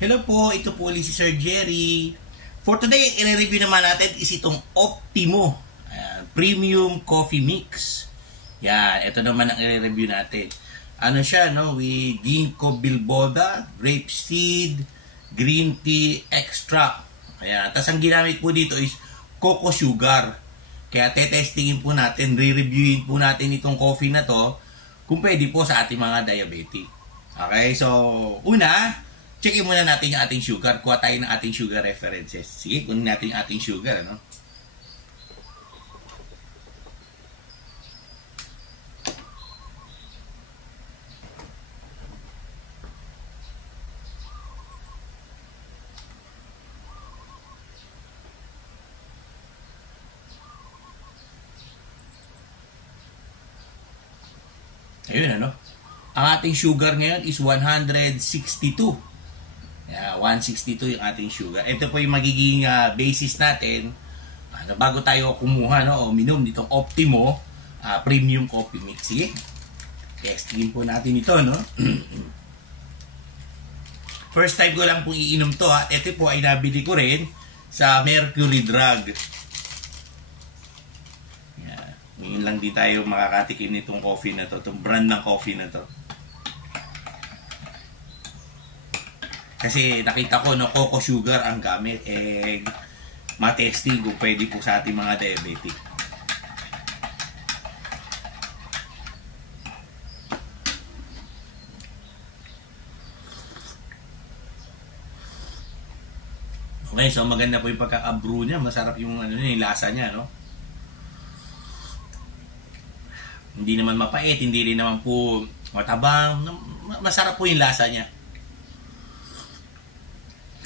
Hello po, ito po ulit si Sir Jerry. For today, i-review naman natin is itong Optimo Premium Coffee Mix. Yan, ito naman ang i-review natin. Ano siya, no? With ginkgo biloba, grapeseed, green tea extract. Ayan, tas ang ginamit po dito is cocoa sugar. Kaya tetestingin po natin, re-reviewin po natin itong coffee na to kung pwede po sa ating mga diabetic. Okay, so una, checkin muna natin yung ating sugar. Kuha tayo ng ating sugar references. Sige, kunin natin yung ating sugar, ano? Ayun, ano? Ang ating sugar ngayon is 162. Yeah, 162 yung ating sugar. Ito po yung magiging basis natin bago tayo kumuha, no, o minom nitong Optimo Premium Coffee Mix. Sige, testingin po natin ito, no? First time ko lang pong iinom to, ha. Ito po ay nabili ko rin sa Mercury Drug. Yeah. Ngayon lang di tayo makakatikim nitong coffee na to, itong brand ng coffee na to. Kasi nakita ko no, cocoa sugar ang gamit. Matesting kung pwede po sa ating mga diabetic. Okay, so maganda po yung pagkaka-brew niya. Masarap yung, yung lasa niya, no? Hindi naman mapait, hindi rin naman po matabang. Masarap po yung lasa niya.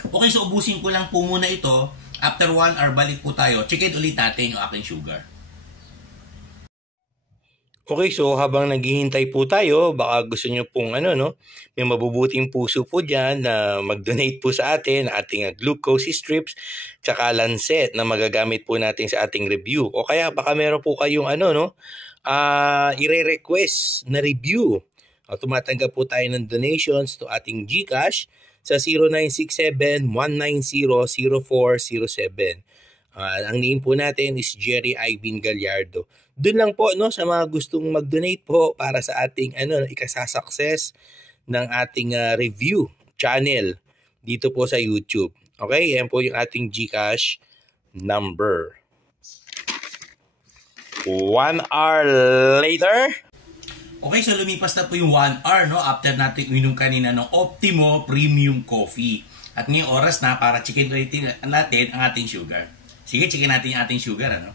Okay, so ubusin ko lang po muna ito. After 1 hour, balik po tayo. Checkin ulit natin yung aking sugar. Okay, so habang naghihintay po tayo, baka gusto nyo pong may mabubuting puso po dyan na mag-donate po sa atin, ating glucose strips, tsaka lancet na magagamit po natin sa ating review. O kaya baka meron po kayong i-request na review. Tumatanggap po tayo ng donations to ating GCash sa 0967-190-0407. Ang name po natin is Jerry Ivan Gallardo. Doon lang po sa mga gustong mag-donate po para sa ating ikasasucess ng ating review channel dito po sa YouTube. Okay, yan po yung ating GCash number. 1 hour later. Okay, so lumipas na po yung 1 hour, no? After natin uminom kanina ng Optimo Premium Coffee. At ngayong oras na para checkin natin ang ating sugar. Sige, checkin natin yung ating sugar, ano?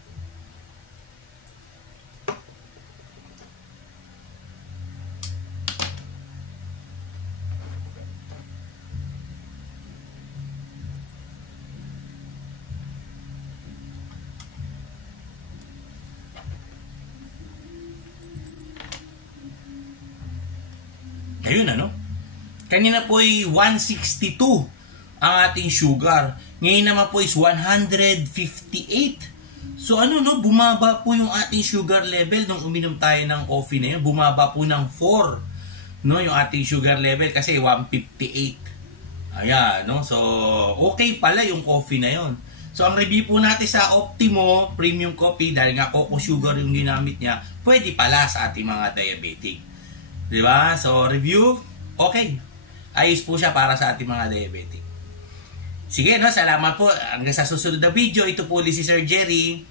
Ayun, ano? Kanina po ay 162 ang ating sugar. Ngayon naman po is 158. So bumaba po yung ating sugar level nung uminom tayo ng coffee na yun. Bumaba po ng 4, no, yung ating sugar level kasi 158. Ayan, no? So, okay pala yung coffee na yun. So, ang review po natin sa Optimo Premium Coffee, dahil nga cocoa sugar yung ginamit niya, pwede pala sa ating mga diabetic. Diba? So, review, okay. Ayos po siya para sa ating mga diabetic. Sige, no? Salamat po. Hanggang sa susunod na video. Ito po ulit si Sir Jerry.